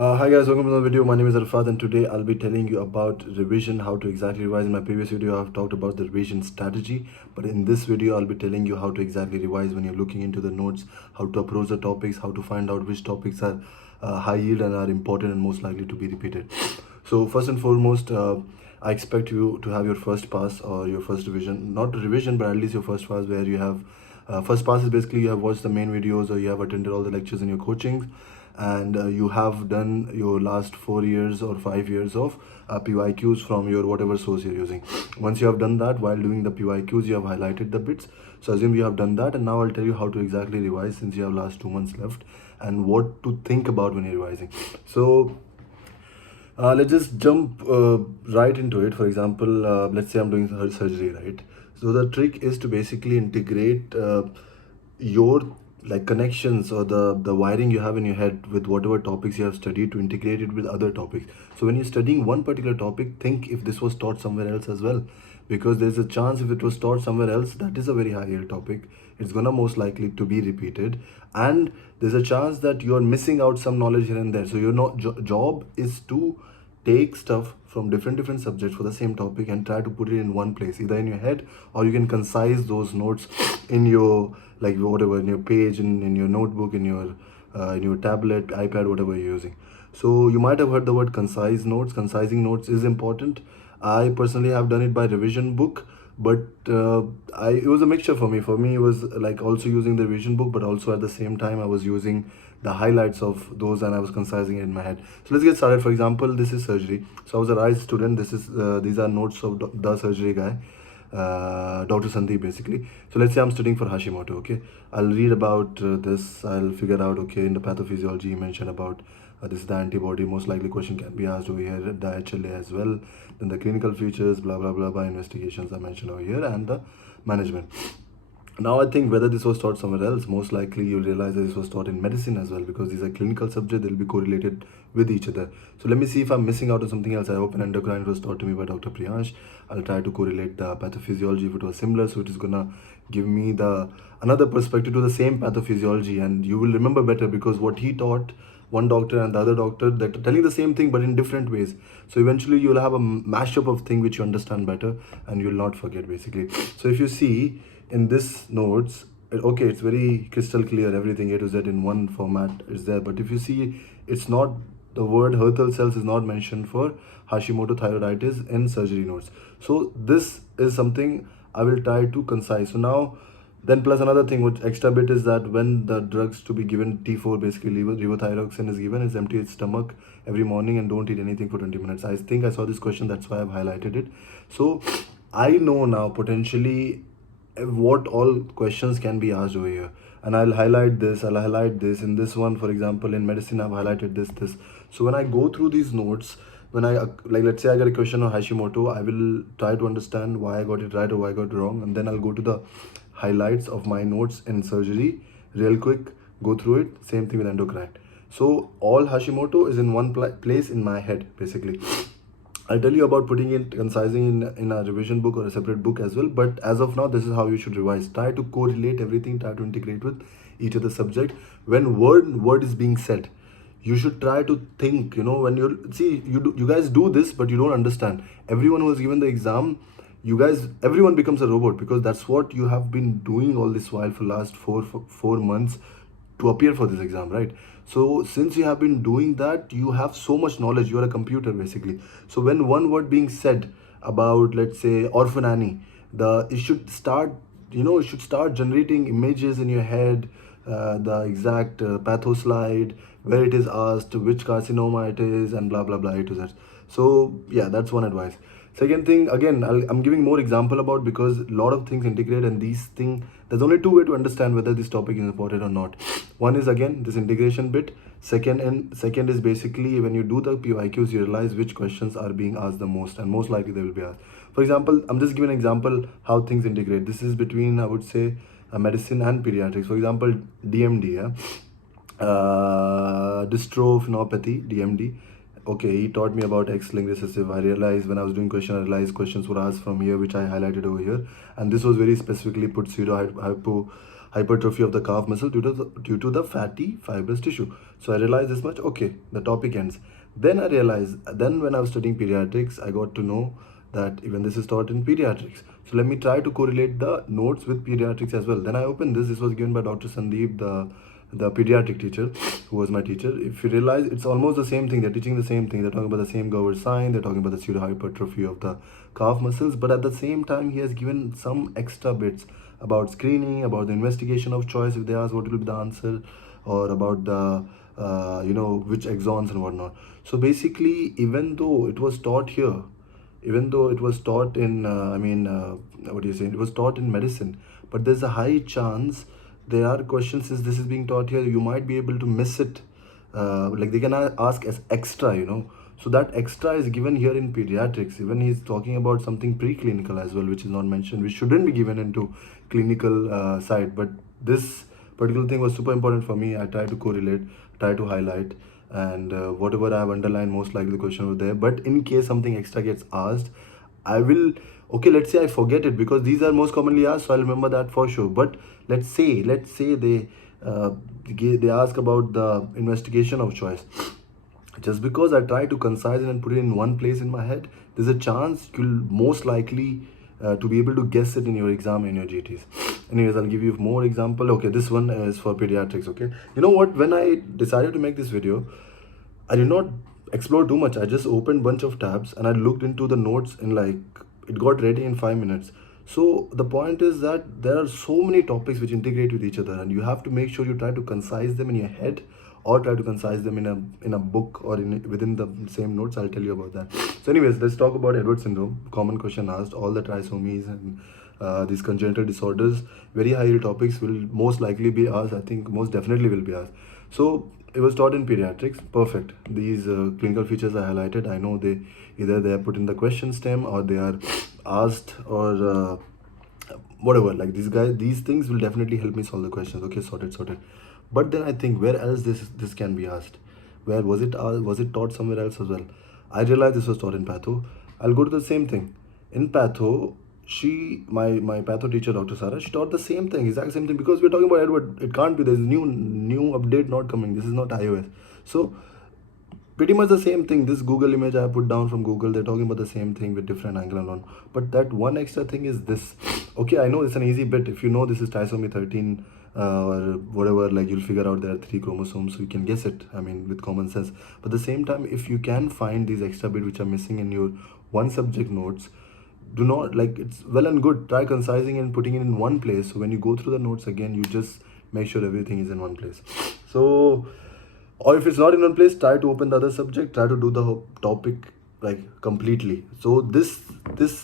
Hi guys, welcome to the video. My name is Arfat and today I'll be telling you about revision, how to exactly revise. In my previous video I've talked about the revision strategy, but in this video I'll be telling you how to exactly revise when you're looking into the notes, how to approach the topics, how to find out which topics are high yield and are important and most likely to be repeated. So first and foremost, I expect you to have your first pass or your first revision, not revision but at least your first pass, where you have first pass is basically you have watched the main videos or you have attended all the lectures in your coachings, and you have done your last 4 years or 5 years of PYQs from your whatever source you're using. Once you have done that, while doing the PYQs, you have highlighted the bits. So assume you have done that, and now I'll tell you how to exactly revise since you have last 2 months left and what to think about when you're revising. So let's just jump right into it. For example, let's say I'm doing surgery, right? So the trick is to basically integrate your like connections or the wiring you have in your head with whatever topics you have studied to integrate it with other topics. So when you're studying one particular topic, think if this was taught somewhere else as well, because there's a chance if it was taught somewhere else, that is a very high yield topic, it's gonna most likely to be repeated, and there's a chance that you're missing out some knowledge here and there. So your job is to take stuff from different subjects for the same topic and try to put it in one place, either in your head, or you can concise those notes in your like whatever, in your page, in your notebook, in your tablet, iPad, whatever you're using. So you might have heard the word concise notes. Concising notes is important. I personally have done it by revision book, but it was a mixture for me. For me, it was like also using the revision book, but also at the same time I was using the highlights of those and I was concising it in my head. So let's get started. For example, this is surgery. So I was a RISE student. These are notes of the surgery guy, Dr. Sandeep, basically. So let's say I'm studying for Hashimoto. Okay, I'll read about this. I'll figure out, okay, in the pathophysiology you mentioned about this is the antibody. Most likely question can be asked over here, the HLA as well. Then the clinical features, blah blah blah, by investigations I mentioned over here, and the management. Now I think whether this was taught somewhere else, most likely you'll realize that this was taught in medicine as well, because these are clinical subjects, they'll be correlated with each other. So let me see if I'm missing out on something else. I hope an endocrine was taught to me by Dr. Priyansh. I'll try to correlate the pathophysiology if it was similar, so it is gonna give me the another perspective to the same pathophysiology, and you will remember better because what he taught, one doctor and the other doctor, that are telling the same thing but in different ways. So eventually you'll have a mashup of thing which you understand better and you'll not forget, basically. So if you see in this notes, okay, it's very crystal clear, everything A to Z in one format is there, but if you see, it's not, the word Hurthal cells is not mentioned for Hashimoto thyroiditis in surgery notes. So this is something I will try to concise. So now, then plus another thing which extra bit is that when the drugs to be given, T4 basically levothyroxine is given, is empty its stomach every morning and don't eat anything for 20 minutes. I think I saw this question, that's why I've highlighted it. So I know now potentially what all questions can be asked over here, and I'll highlight this, I'll highlight this. In this one, for example, in medicine I've highlighted this. So when I go through these notes, when I like, let's say I get a question on Hashimoto, I will try to understand why I got it right or why I got it wrong, and then I'll go to the highlights of my notes in surgery real quick, go through it. Same thing with endocrine. So all Hashimoto is in one place in my head, basically. I'll tell you about putting it, concising in a revision book or a separate book as well. But as of now, this is how you should revise. Try to correlate everything, try to integrate with each other subject. When word is being said, you should try to think, when you guys do this, but you don't understand. Everyone who has given the exam, everyone becomes a robot, because that's what you have been doing all this while for last four months to appear for this exam, right? So since you have been doing that, you have so much knowledge, you are a computer basically. So when one word being said about, let's say, orphan Annie, it should start, it should start generating images in your head, the exact patho slide, where it is asked, which carcinoma it is, and blah blah blah, A to Z. So yeah, that's one advice. Second thing, again, I'm giving more example about, because a lot of things integrate, and these things, there's only two way to understand whether this topic is important or not. One is again this integration bit. Second is basically when you do the PYQs, you realize which questions are being asked the most, and most likely they will be asked. For example, I'm just giving an example how things integrate. This is between, I would say, medicine and pediatrics. For example, DMD, yeah? Dystrophinopathy, DMD. Okay, he taught me about X-linked recessive. I realized when I was doing question, I realized questions were asked from here, which I highlighted over here. And this was very specifically put hypertrophy of the calf muscle due to the fatty fibrous tissue. So I realized this much. Okay, the topic ends. Then I realized, then when I was studying pediatrics, I got to know that even this is taught in pediatrics. So let me try to correlate the notes with pediatrics as well. Then I opened this. This was given by Dr. Sandeep, the pediatric teacher, who was my teacher. If you realize, it's almost the same thing. They're teaching the same thing. They're talking about the same Gower sign. They're talking about the pseudohypertrophy of the calf muscles. But at the same time, he has given some extra bits about screening, about the investigation of choice. If they ask what will be the answer, or about the which exons and whatnot. So basically, even though it was taught here, even though it was taught in what do you say, it was taught in medicine, but there's a high chance there are questions, since this is being taught here, you might be able to miss it. Like they can ask as extra, so that extra is given here in pediatrics. Even he's talking about something preclinical as well, which is not mentioned, which shouldn't be given into clinical side. But this particular thing was super important for me. I try to correlate, try to highlight, and whatever I have underlined, most likely the question was there. But in case something extra gets asked, I will, okay, let's say I forget it, because these are most commonly asked, so I'll remember that for sure. But let's say they ask about the investigation of choice. Just because I try to concise it and put it in one place in my head, there's a chance you'll most likely to be able to guess it in your exam, in your GTs. Anyways, I'll give you more example. Okay, this one is for pediatrics. Okay, you know what, when I decided to make this video, I did not explore too much. I just opened bunch of tabs and I looked into the notes in, like, it got ready in 5 minutes. So the point is that there are so many topics which integrate with each other, and you have to make sure you try to concise them in your head, or try to concise them in a book, or within the same notes. I'll tell you about that. So anyways, let's talk about Edwards syndrome. Common question asked. All the trisomies and these congenital disorders, very high yield topics, will most likely be asked. I think most definitely will be asked. So it was taught in pediatrics. Perfect. These clinical features I highlighted, I know they are put in the question stem, or they are asked, or whatever. Like these things will definitely help me solve the questions. Okay, sorted. But then I think, where else this can be asked? Where was it? Was it taught somewhere else as well? I realized this was taught in patho. I'll go to the same thing. In patho, my patho teacher, Dr. Sarah, she taught the same thing, exact same thing, because we're talking about Edward. It can't be. There's new update not coming. This is not iOS. So pretty much the same thing. This Google image I put down from Google, they're talking about the same thing with different angle and on. But that one extra thing is this. Okay, I know it's an easy bit. If you know this is trisomy 13 or whatever, like, you'll figure out there are 3 chromosomes, so you can guess it, I mean, with common sense. But at the same time, if you can find these extra bit which are missing in your one subject notes, do not, like, it's well and good, try concising and putting it in one place, so when you go through the notes again, you just make sure everything is in one place. So, or if it's not in one place, try to open the other subject, try to do the whole topic like completely. So this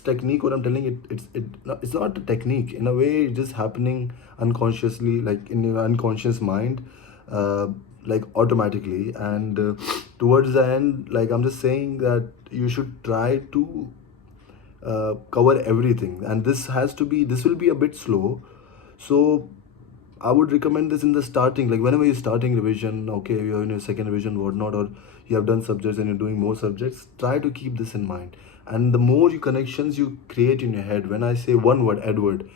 technique, what I'm telling you, it's not a technique. In a way, it's just happening unconsciously, like in your unconscious mind, like automatically. And towards the end, like, I'm just saying that you should try to cover everything, and this will be a bit slow. So I would recommend this in the starting, like whenever you're starting revision. Okay, you're in your second revision, whatnot, or you have done subjects and you're doing more subjects, try to keep this in mind. And the more connections you create in your head, when I say one word, Edward,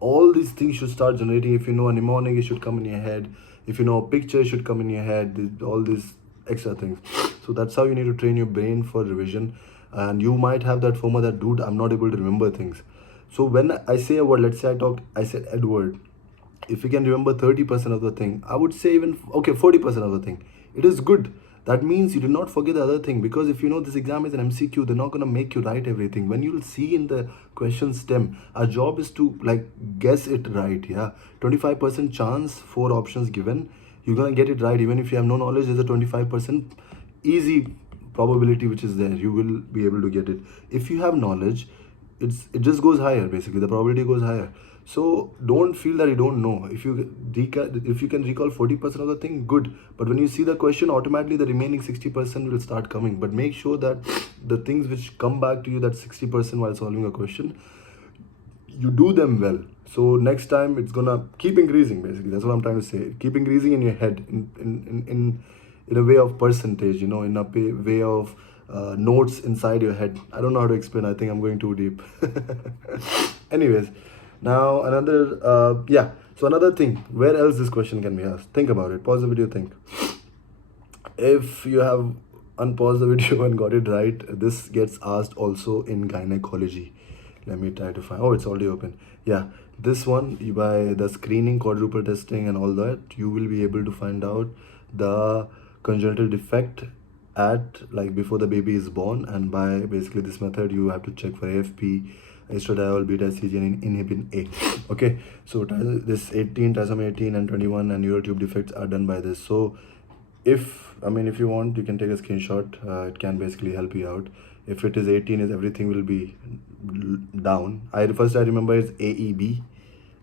all these things should start generating. If you know a mnemonic, it should come in your head. If you know a picture, it should come in your head. All these extra things. So that's how you need to train your brain for revision. And you might have that FOMO, that, dude, I'm not able to remember things. So when I say a word, let's say I said Edward, if you can remember 30% of the thing, I would say, even, okay, 40% of the thing, it is good. That means you did not forget the other thing, because if you know this exam is an MCQ, they're not going to make you write everything. When you'll see in the question stem, our job is to, like, guess it right. Yeah, 25% chance, 4 options given, you're going to get it right. Even if you have no knowledge, there's a 25% easy probability which is there, you will be able to get it. If you have knowledge, it just goes higher. Basically, the probability goes higher. So don't feel that you don't know. If you can recall 40% of the thing, good. But when you see the question, automatically the remaining 60% will start coming. But make sure that the things which come back to you, that 60% while solving a question, you do them well. So next time it's gonna keep increasing. Basically, that's what I'm trying to say. Keep increasing in your head, in a way of percentage, in a way of notes inside your head. I don't know how to explain. I think I'm going too deep. Anyways, Now another so another thing, where else this question can be asked? Think about it. Pause the video. Think. If you have unpaused the video and got it right, this gets asked also in gynecology. Let me try to find. Oh, it's already open. Yeah, this one, by the screening, quadruple testing, and all that, you will be able to find out the congenital defect at, like, before the baby is born, and by basically this method you have to check for AFP, estradiol, beta hCG, and inhibin A. Okay, so this 18, trisomy 18 and 21 and neural tube defects are done by this. So if you want, you can take a screenshot. It can basically help you out. If it is 18, is everything will be down. I remember it's AEB,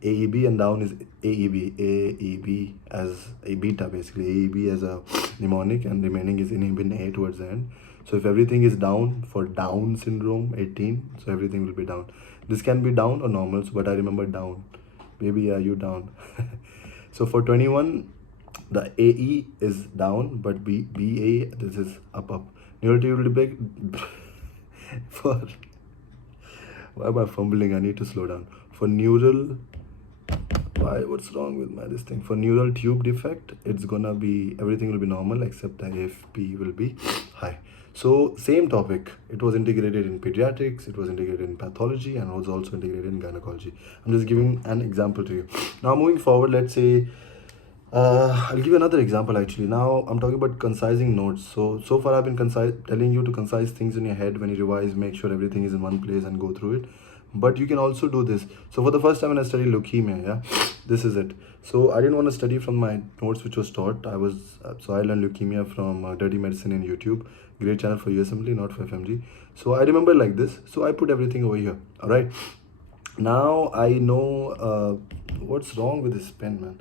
and down is AEB as a beta, basically AEB as a mnemonic, and remaining is inhibin A towards the end. So if everything is down for Down syndrome 18, so everything will be down. This can be down or normals, but I remember down. Maybe you down. So for 21, the AE is down, but BA, this is up. Neural tube defect for, why am I fumbling? I need to slow down. For neural, what's wrong with this thing? For neural tube defect, it's gonna be, everything will be normal except the AFP will be high. So same topic, it was integrated in pediatrics, it was integrated in pathology, and was also integrated in gynecology. I'm just giving an example to you. Now moving forward, let's say I'll give you another example actually. Now I'm talking about concising notes. So far I've been telling you to concise things in your head when you revise, make sure everything is in one place and go through it. But you can also do this. So for the first time when I studied leukemia, this is it. So I didn't want to study from my notes which was taught. I learned leukemia from Dirty Medicine in YouTube. Great channel for USMLE, not for FMGE. So I remember like this. So I put everything over here. All right. Now I know what's wrong with this pen, man.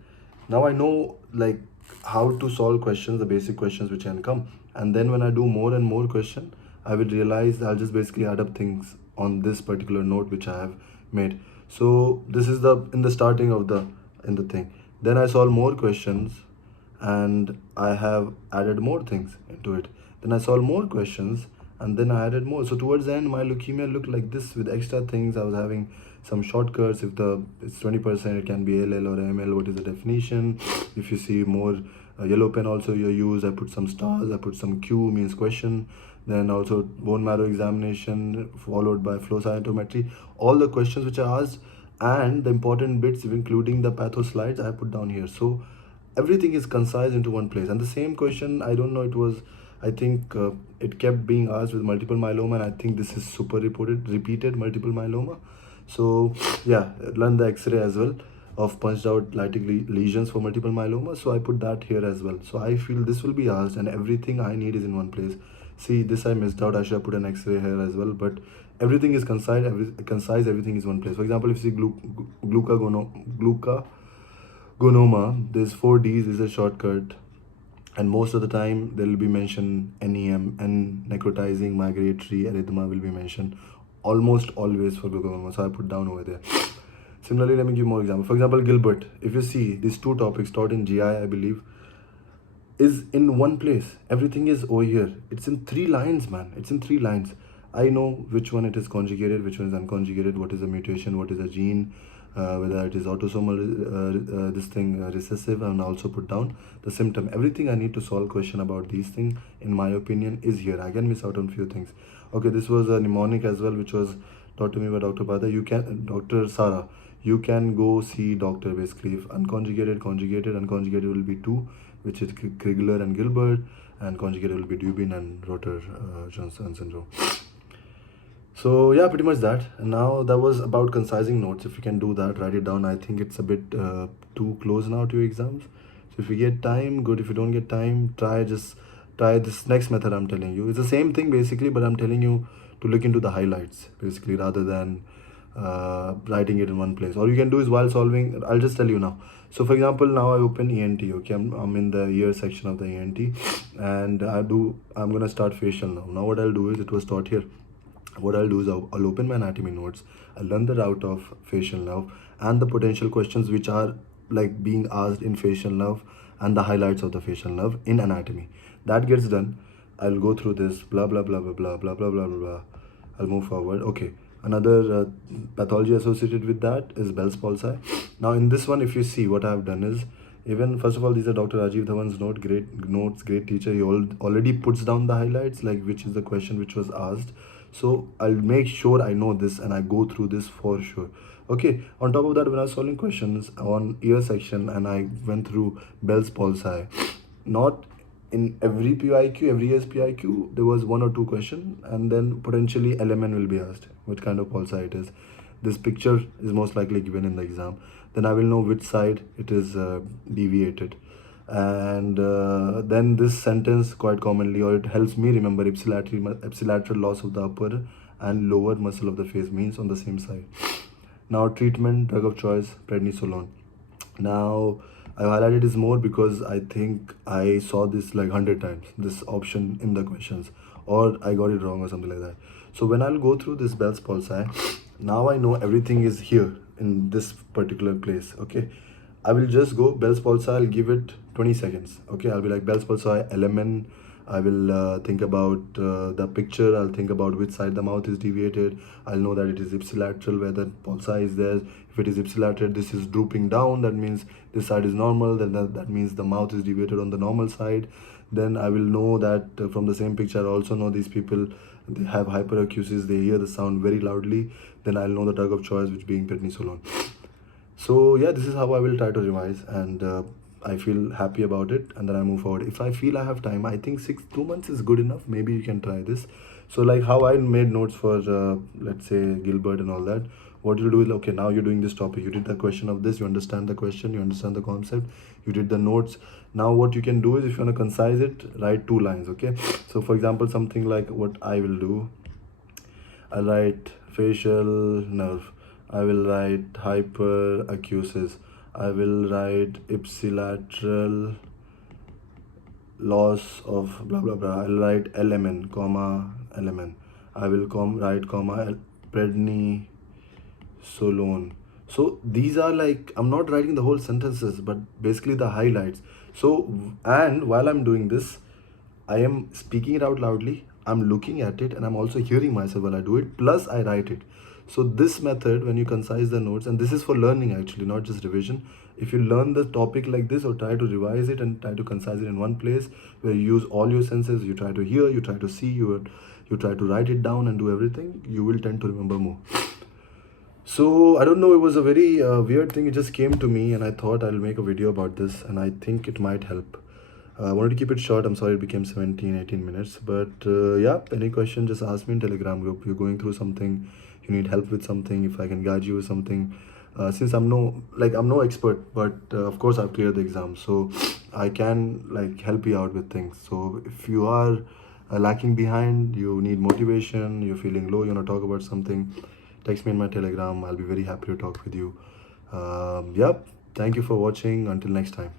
Now I know, like, how to solve questions, the basic questions which can come. And then when I do more and more question, I will realize I'll just basically add up things on this particular note which I have made. So this is in the starting of the thing. Then I solve more questions and I have added more things into it. Then I solve more questions and then I added more. So towards the end, my leukemia looked like this with extra things. I was having some shortcuts. If it's 20%, it can be LL or ML. What is the definition? If you see more yellow pen also you use, I put some stars, I put some Q, means question. Then also bone marrow examination followed by flow cytometry. All the questions which I asked and the important bits, including the patho slides, I put down here. So everything is concise into one place. And the same question, I don't know, I think it kept being asked with multiple myeloma, and I think this is super repeated multiple myeloma. So yeah, learn the X-ray as well of punched out lytic lesions for multiple myeloma. So I put that here as well. So I feel this will be asked and everything I need is in one place. See, this I missed out. I should have put an X-ray here as well, but everything is concise. Everything is one place. For example, if you see glucagonoma, there's 4 Ds is a shortcut, and most of the time there will be mentioned NEM, and necrotizing migratory erythema will be mentioned almost always for glucagonoma. So I put down over there. Similarly, let me give more example. For example, Gilbert. If you see these 2 topics taught in GI, I believe, is in one place. Everything is over here. It's in 3 lines, man. It's in 3 lines. I know which one it is conjugated, which one is unconjugated, what is the mutation, what is the gene, whether it is autosomal recessive, and also put down the symptom. Everything I need to solve question about these things, in my opinion, is here. I can miss out on few things. Okay, this was a mnemonic as well, which was taught to me by Dr. Bada. Dr. Sara, you can go see doctor basically. If unconjugated, unconjugated will be 2, which is Krigler and Gilbert, and conjugated will be Dubin and Rotor Johnson syndrome. So yeah, pretty much that. And now that was about concising notes. If you can do that, write it down. I think it's a bit too close now to your exams. So if you get time, good. If you don't get time, try this next method I'm telling you. It's the same thing basically, but I'm telling you to look into the highlights basically rather than writing it in one place. All you can do is while solving, I'll just tell you now. So for example, now I open ENT. Okay, I'm in the ear section of the ENT, and I'm gonna start facial now. Now what I'll do is, it was taught here. What I'll do is I'll open my anatomy notes. I'll learn the route of facial nerve and the potential questions which are like being asked in facial nerve and the highlights of the facial nerve in anatomy. That gets done. I'll go through this blah blah blah blah blah blah blah blah blah. I'll move forward. Okay, Another pathology associated with that is Bell's palsy. Now in this one, if you see, what I have done is, even first of all, these are Dr. Rajiv Dhawan's notes, great teacher. He already puts down the highlights, like which is the question which was asked. So I'll make sure I know this and I go through this for sure. Okay, on top of that, when I was solving questions on ear section and I went through Bell's palsy, not in every PIQ, every year's PIQ, there was one or two questions, and then potentially LMN will be asked, what kind of pulsar it is. This picture is most likely given in the exam. Then I will know which side it is deviated. And then this sentence quite commonly, or it helps me remember ipsilateral loss of the upper and lower muscle of the face means on the same side. Now treatment, drug of choice, prednisolone. Now I highlighted this more because I think I saw this like 100 times, this option in the questions, or I got it wrong or something like that. So when I'll go through this Bell's palsy, now I know everything is here in this particular place. Okay, I will just go Bell's palsy, I'll give it 20 seconds. Okay, I'll be like Bell's palsy, element. I will think about the picture. I'll think about which side the mouth is deviated. I'll know that it is ipsilateral where the pulsi is there. If it is ipsilateral, this is drooping down. That means this side is normal. Then that means the mouth is deviated on the normal side. Then I will know that from the same picture. I also know these people, they have hyperacusis. They hear the sound very loudly. Then I'll know the drug of choice, which being prednisolone. So yeah, this is how I will try to revise, and I feel happy about it, and then I move forward. If I feel I have time, I think 2 months is good enough. Maybe you can try this. So like how I made notes for let's say Gilbert and all that. What you do is, okay, now you're doing this topic, you did the question of this, you understand the question, you understand the concept, you did the notes. Now what you can do is, if you want to concise it, write 2 lines. Okay, so for example, something like what I will do, I'll write facial nerve, I will write hyperacusis, I will write ipsilateral loss of blah blah blah. I'll write LMN, comma LMN. I will write comma prednisolone. So these are like, I'm not writing the whole sentences, but basically the highlights. So, and while I'm doing this, I am speaking it out loudly, I'm looking at it, and I'm also hearing myself while I do it, plus I write it. So this method, when you concise the notes, and this is for learning actually, not just revision. If you learn the topic like this, or try to revise it and try to concise it in one place, where you use all your senses, you try to hear, you try to see, you try to write it down and do everything, you will tend to remember more. So I don't know, it was a very weird thing. It just came to me and I thought I'll make a video about this, and I think it might help. I wanted to keep it short. I'm sorry it became 17-18 minutes, but yeah, any question, just ask me in Telegram group. You're going through something, you need help with something, if I can guide you with something. Since I'm no expert, but of course I've cleared the exam, so I can like help you out with things. So if you are lacking behind, you need motivation, you're feeling low, you want to talk about something, text me in my Telegram. I'll be very happy to talk with you. Yep, thank you for watching. Until next time.